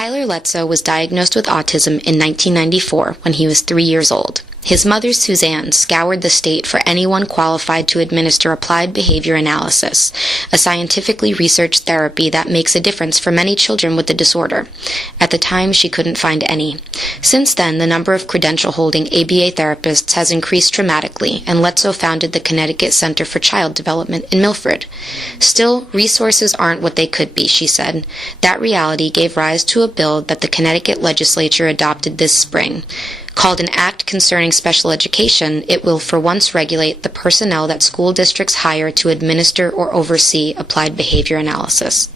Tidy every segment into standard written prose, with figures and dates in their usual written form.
Tyler Letzo was diagnosed with autism in 1994 when he was 3 years old. His mother, Suzanne, scoured the state for anyone qualified to administer applied behavior analysis, a scientifically researched therapy that makes a difference for many children with the disorder. At the time, she couldn't find any. Since then, the number of credential-holding ABA therapists has increased dramatically, and Letzo founded the Connecticut Center for Child Development in Milford. Still, resources aren't what they could be, she said. That reality gave rise to a bill that the Connecticut legislature adopted this spring. Called an Act Concerning Special Education, it will for once regulate the personnel that school districts hire to administer or oversee applied behavior analysis.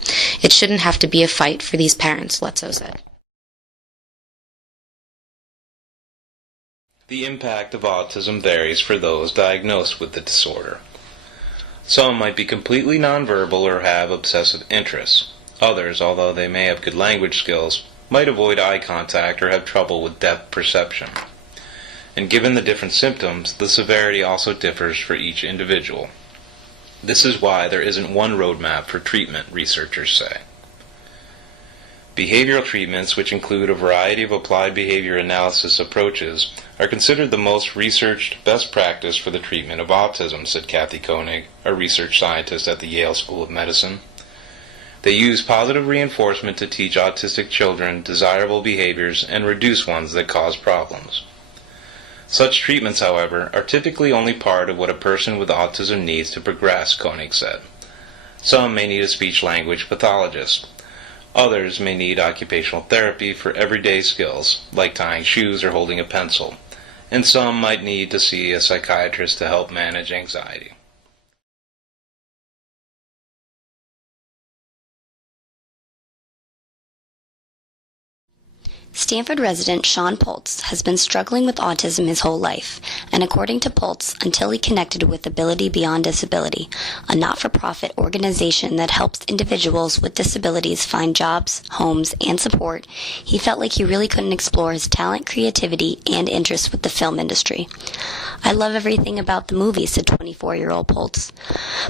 It shouldn't have to be a fight for these parents, Letzo said. The impact of autism varies for those diagnosed with the disorder. Some might be completely nonverbal or have obsessive interests. Others, although they may have good language skills, might avoid eye contact or have trouble with depth perception. And given the different symptoms, the severity also differs for each individual. This is why there isn't one roadmap for treatment, researchers say. Behavioral treatments, which include a variety of applied behavior analysis approaches, are considered the most researched best practice for the treatment of autism, said Kathy Koenig, a research scientist at the Yale School of Medicine. They use positive reinforcement to teach autistic children desirable behaviors and reduce ones that cause problems. Such treatments, however, are typically only part of what a person with autism needs to progress, Koenig said. Some may need a speech-language pathologist. Others may need occupational therapy for everyday skills, like tying shoes or holding a pencil. And some might need to see a psychiatrist to help manage anxiety. Stanford resident Sean Poltz has been struggling with autism his whole life, and according to Poltz, until he connected with Ability Beyond Disability, a not-for-profit organization that helps individuals with disabilities find jobs, homes, and support, he felt like he really couldn't explore his talent, creativity, and interests with the film industry. "I love everything about the movie," said 24-year-old Poltz.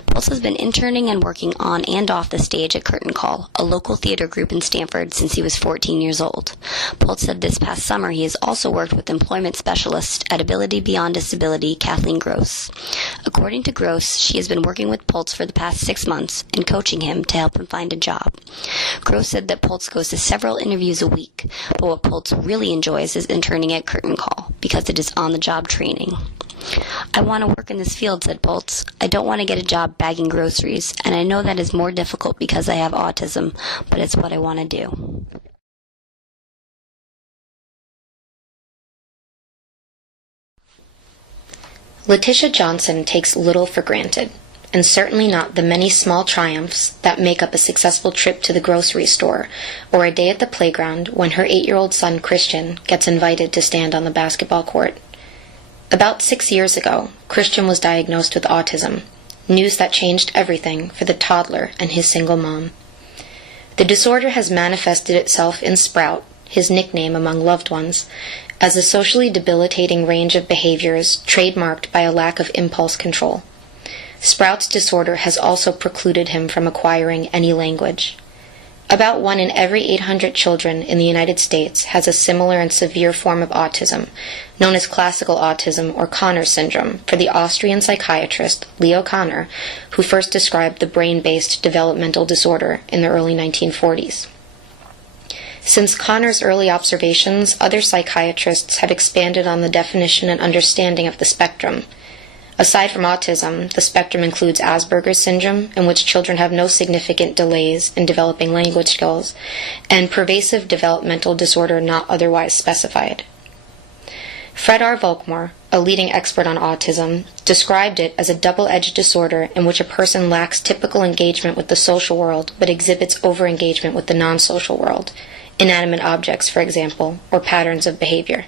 Poltz has been interning and working on and off the stage at Curtain Call, a local theater group in Stanford, since he was 14 years old. Poltz said this past summer he has also worked with employment specialist at Ability Beyond Disability, Kathleen Gross. According to Gross, she has been working with Poltz for the past 6 months and coaching him to help him find a job. Gross said that Poltz goes to several interviews a week, but what Poltz really enjoys is interning at Curtain Call because it is on-the-job training. "I want to work in this field," said Poltz. "I don't want to get a job bagging groceries, and I know that is more difficult because I have autism, but it's what I want to do." Letitia Johnson takes little for granted, and certainly not the many small triumphs that make up a successful trip to the grocery store or a day at the playground when her 8-year-old son Christian gets invited to stand on the basketball court. About 6 years ago, Christian was diagnosed with autism, news that changed everything for the toddler and his single mom. The disorder has manifested itself in Sprout, his nickname among loved ones, as a socially debilitating range of behaviors trademarked by a lack of impulse control. Sprout's disorder has also precluded him from acquiring any language. About 1 in every 800 children in the United States has a similar and severe form of autism, known as classical autism or Connor syndrome, for the Austrian psychiatrist Leo Kanner, who first described the brain-based developmental disorder in the early 1940s. Since Connor's early observations, other psychiatrists have expanded on the definition and understanding of the spectrum. Aside from autism, the spectrum includes Asperger's syndrome, in which children have no significant delays in developing language skills, and pervasive developmental disorder not otherwise specified. Fred R. Volkmar, a leading expert on autism, described it as a double-edged disorder in which a person lacks typical engagement with the social world but exhibits over-engagement with the non-social world, inanimate objects, for example, or patterns of behavior.